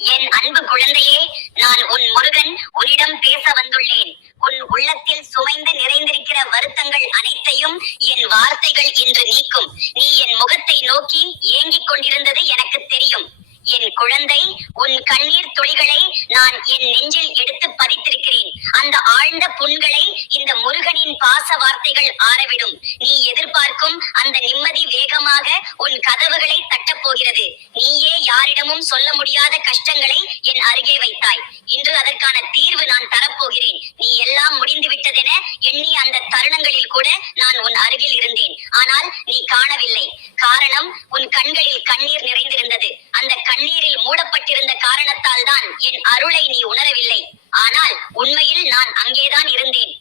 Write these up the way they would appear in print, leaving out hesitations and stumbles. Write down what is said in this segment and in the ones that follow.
என் அன்பு குழந்தையே, நான் உன் முருகன் உன்னிடம் பேச வந்துள்ளேன். உன் உள்ளத்தில் சுமைந்து நிறைந்திருக்கிற வருத்தங்கள் அனைத்தையும் என் வார்த்தைகள் இன்று நீக்கும். நீ என் முகத்தை நோக்கி ஏங்கிக் கொண்டிருந்தது எனக்கு தெரியும். என் குழந்தை, உன் கண்ணீர் துளிகளை நான் என் நெஞ்சில் எடுத்து பதித்திருக்கிறேன். அந்த ஆழ்ந்த புண்களை இந்த முருகனின் பாச வார்த்தைகள் ஆறவிடும். நீ எதிர்பார்க்கும் அந்த நிம்மதி வேகமாக உன் கதவுகளை தட்டப் போகிறது. நீயே யாரிடமும் சொல்ல முடியாத கஷ்டங்களை என் அருகே வைத்தாய். இன்று அதற்கான தீர்வு நான் தரப்போகிறேன். நீ எல்லாம் முடிந்துவிட்டதென எண்ணி அந்த தருணங்களில் கூட நான் உன் அருகில் இருந்தேன். ஆனால் நீ காணவில்லை. காரணம், உன் கண்களில் கண்ணீர் நிறைந்திருந்தது. அந்த கண்ணீரில் மூடப்பட்டிருந்த காரணத்தால் தான் என் அருளை நீ உணரவில்லை. ஆனால் உண்மையில் நான் அங்கேதான் இருந்தேன்.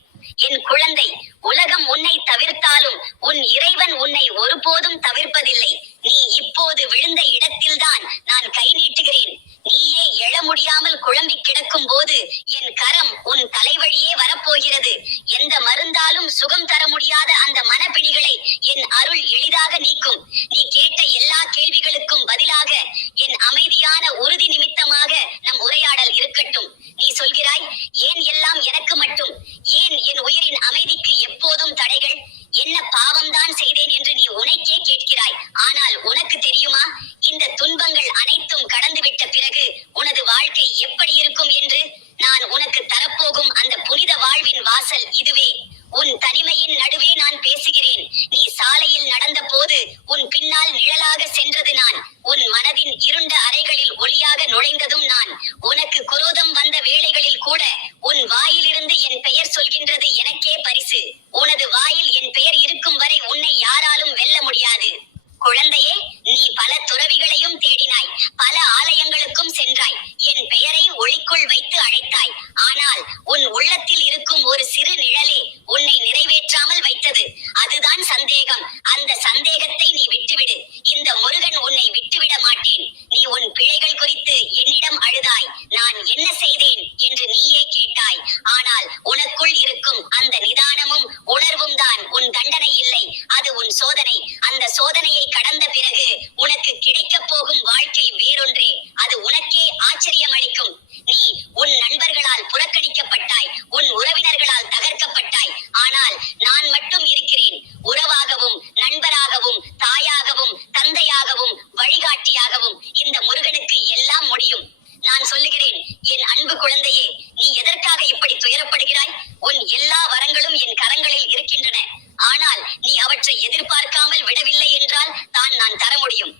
என் குழந்தை, உலகம் உன்னை தவிர்த்தாலும் உன் இறைவன் உன்னை ஒருபோதும் தவிர்ப்பதில்லை. நீ இப்போது விழுந்த இடத்தில்தான் நான் கை நீட்டுகிறேன். நீயே எழ முடியாமல் குழம்பி கிடக்கும் போது என் கரம் உன் தலைவழியே வரப்போகிறது. எந்த மருந்தாலும் சுகம் தர முடியாத அந்த மனப்பிணிகளை என் அருள் எளிதாக நீக்கும். நீ கேட்ட எல்லா கேள்விகளுக்கும் பதிலாக என் அமைதியான உறுதி நிமித்தமாக நம் உரையாடல் இருக்கட்டும். நீ சொல்கிறாய், ஏன் எல்லாம் எனக்கு மட்டும்? ஏன் என் உயிரின் அமைதிக்கு எப்போதும் தடைகள்? என்ன பாவம்தான் செய்தேன் என்று நீ உனக்கே கேட்கிறாய். ஆனால் உனக்கு தெரியுமா, இந்த துன்பங்கள் அனைத்தும் கடந்துவிட்ட பிறகு உனது வாழ்க்கை எப்படி இருக்கும் என்று? நான் உனக்கு தரப்போகும் அந்த புனித வாழ்வின் வாசல் இதுவே. உன் தனிமையின் நடுவே நான் பேசுகிறேன். நீ சாலையில் நடந்த போது உன் பின்னால் நிழலாக சென்றது நான். உன் மனதின் இருண்ட அறைகளில் ஒளியாக நுழைந்ததும் நான். உனக்கு குரோதம் வந்த வேளைகளில் கூட உன் வாயிலிருந்து என் பெயர் சொல்கின்றது எனக்கே பரிசு. உனது வாயில் என் பெயர் இருக்கும் வரை உன்னை யாராலும் வெல்ல முடியாது. குழந்தையே, நீ பல துறவிகளையும் தேடினாய், பல ஆலயங்களுக்கும் சென்றாய், என் பெயரை ஒளிக்குள் வைத்து அழைத்தாய். ஆனால் உன் உள்ளத்தில் இருக்கும் ஒரு சிறு நிழலே உன்னை நிறைவேற்றாமல் வைத்தது. அதுதான் சந்தேகம். அந்த சந்தேகத்தை நீ விட்டுவிடு. இந்த முருகன் உன்னை விட்டுவிட மாட்டேன். நீ உன் பிழைகள் குறித்து என்னிடம் அழுதாய். நான் என்ன செய்தேன் என்று நீயே கேட்டாய். ஆனால் உனக்குள் இருக்கும் அந்த நிதானமும் உணர்வும் தான் உன் தண்டனை இல்லை, அது உன் சோதனை. அந்த சோதனையை கடந்த பிறகு உனக்கு கிடைக்கப் போகும் வாழ்க்கை வேறொன்றே. அது உனக்கே ஆச்சரியம் அளிக்கும். நீ உன் நண்பர்களால் புறக்கணிக்கப்பட்டாய், உன் உறவினர்களால் தகர்க்கப்பட்டாய். ஆனால் நான் மட்டும் இருக்கிறேன். உறவாகவும், நண்பராகவும், தாயாகவும், தந்தையாகவும், வழிகாட்டியாகவும். இந்த முருகனுக்கு எல்லாம் முடியும். நான் சொல்லுகிறேன், என் அன்பு குழந்தையே, நீ எதற்காக இப்படி துயரப்படுகிறாய்? உன் எல்லா வரங்களும் என் கரங்களில் இருக்கின்றன. ஆனால் நீ அவற்றை எதிர்பார்க்காமல் விடவில்லை என்றால் தான் நான் தர முடியும்.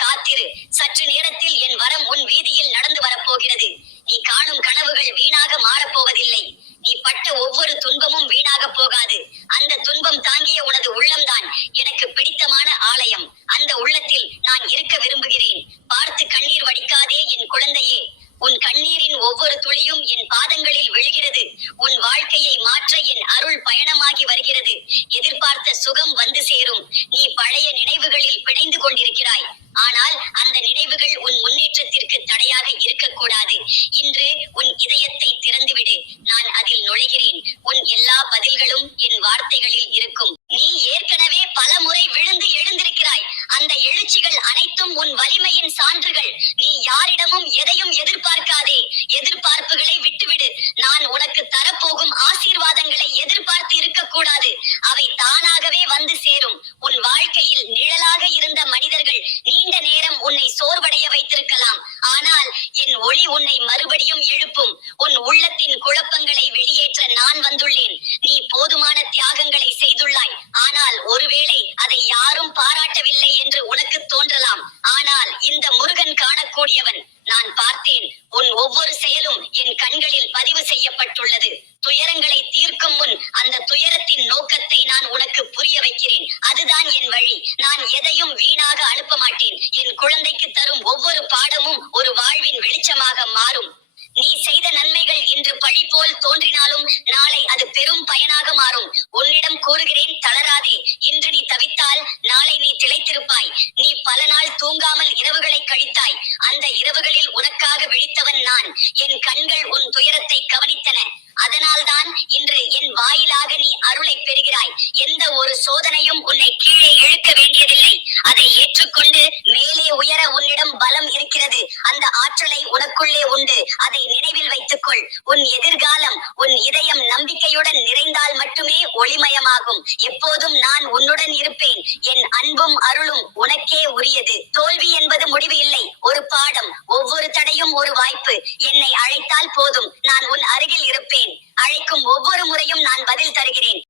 காத்திரு. சற்று நேரத்தில் என் வரம் உன் வீதியில் நடந்து வரப்போகிறது. நீ காணும் கனவுகள் வீணாக மாறப்போவதில்லை. நீ பட்ட ஒவ்வொரு துன்பமும் வீணாக போகாது. அந்த துன்பம் தாங்கிய உனது உள்ளம்தான் எனக்கு பிடித்தமான ஆலயம். அந்த உள்ளத்தில் நான் இருக்க விரும்புகிறேன். பார்த்து கண்ணீர் வடிக்காதே என் குழந்தையே. உன் கண்ணீரின் ஒவ்வொரு துளியும் என் பாதங்களில் விழுகிறது. உன் வாழ்க்கையை மாற்ற என் அருள் பயணமாகி வருகிறது. எதிர்பார்த்த சுகம் வந்து சேரும். நீ பழைய நினைவுகளில் பிணைந்து கொண்டிருக்கிறாய். ஆனால் அந்த நினைவுகள் உன் முன்னேற்றத்திற்கு தடையாக இருக்கக்கூடாது. இன்று உன் இதயத்தை திறந்துவிடு. நான் அதில் நுழைகிறேன். உன் எல்லா பதில்களும் என் வார்த்தைகளில் இருக்கும். நீ ஏற்கனவே பல முறை விழுந்து எழுந்திருக்கிறாய். அந்த எழுச்சிகள் அனைத்தும் உன் வலிமையின் சான்றுகள். நீ யாரிடமும் எதையும் எதிர்பார்க்காதே. எதிர்பார்ப்புகளை விட்டுவிடு. நான் உனக்கு தரப்போகும் ஆசீர்வாதங்களை எதிர்பார்த்து இருக்கக்கூடாது. அவை தானாகவே வந்து சேரும். உன் வாழ்க்கையில் நிழலாக இருந்த மனிதர்கள் நீண்ட நேரம் உன்னை சோர்வடைய வைத்திருக்கலாம். ஆனால் என் ஒளி உன்னை மறுபடியும் எழுப்பும். உன் உள்ளத்தின் குழப்பங்களை வெளியேற்ற நான் வந்துள்ளேன். நீ போதுமான தியாகங்களை செய்துள்ளாய். ஆனால் ஒருவேளை அதை யாரும் பாராட்டவில்லை என்று உனக்கு தோன்றலாம். ஆனால் இந்த முருகன் காணக்கூடியவன். நான் பார்த்தேன். உன் ஒவ்வொரு செயலும் என் கண்களில் பதிவு செய்யப்பட்டுள்ளது. துயரங்களை தீர்க்கும் முன் அந்த துயரத்தின் நோக்கத்தை நான் உனக்கு புரிய வைக்கிறேன். அதுதான் என் வழி. நான் எதையும் வீணாக அனுப்ப மாட்டேன். என் குழந்தைக்கு தரும் ஒவ்வொரு பாடமும் ஒரு வாழ்வின் வெளிச்சமாக மாறும். நீ செய்த நன்மைகள் இன்று பழி போல் தோன்றினாலும் நாளை அது பெரும் பயனாக மாறும். உன்னிடம் கூறுகிறேன், தளராதே. இன்று நீ தவித்தால் நாளை நீ திளைத்திருப்பாய். நீ பல நாள் தூங்காமல் இரவுகளை கழித்தாய். அந்த இரவுகளில் உனக்காக விழித்தவன் நான். என் கண்கள் உன் துயரத்தை கவனித்தன. அதனால்தான் இன்று என் வாயிலாக நீ அருளை பெறுகிறாய். எந்த ஒரு சோதனையும் உன்னை கீழே இழுக்க வேண்டியதில்லை. அதை ஏற்றுக்கொண்டு மேலே உயர உன்னிடம் பலம் இருக்கிறது. அந்த ஆற்றலை உனக்குள் உனக்குள்ளே உண்டு. அதை நினைவில் வைத்துக்கொள். உன் எதிர்காலம் உன் இதயம் நம்பிக்கையுடன் நிறைந்தால் மட்டுமே ஒளிமயமாகும். எப்போதும் நான் உன்னுடன் இருப்பேன். என் அன்பும் அருளும் உனக்கே உரியது. தோல்வி என்பது முடிவு இல்லை, ஒரு பாடம். ஒவ்வொரு தடையும் ஒரு வாய்ப்பு. என்னை அழைத்தால் போதும், நான் உன் அருகில் இருப்பேன். அழைக்கும் ஒவ்வொரு முறையும் நான் பதில் தருகிறேன்.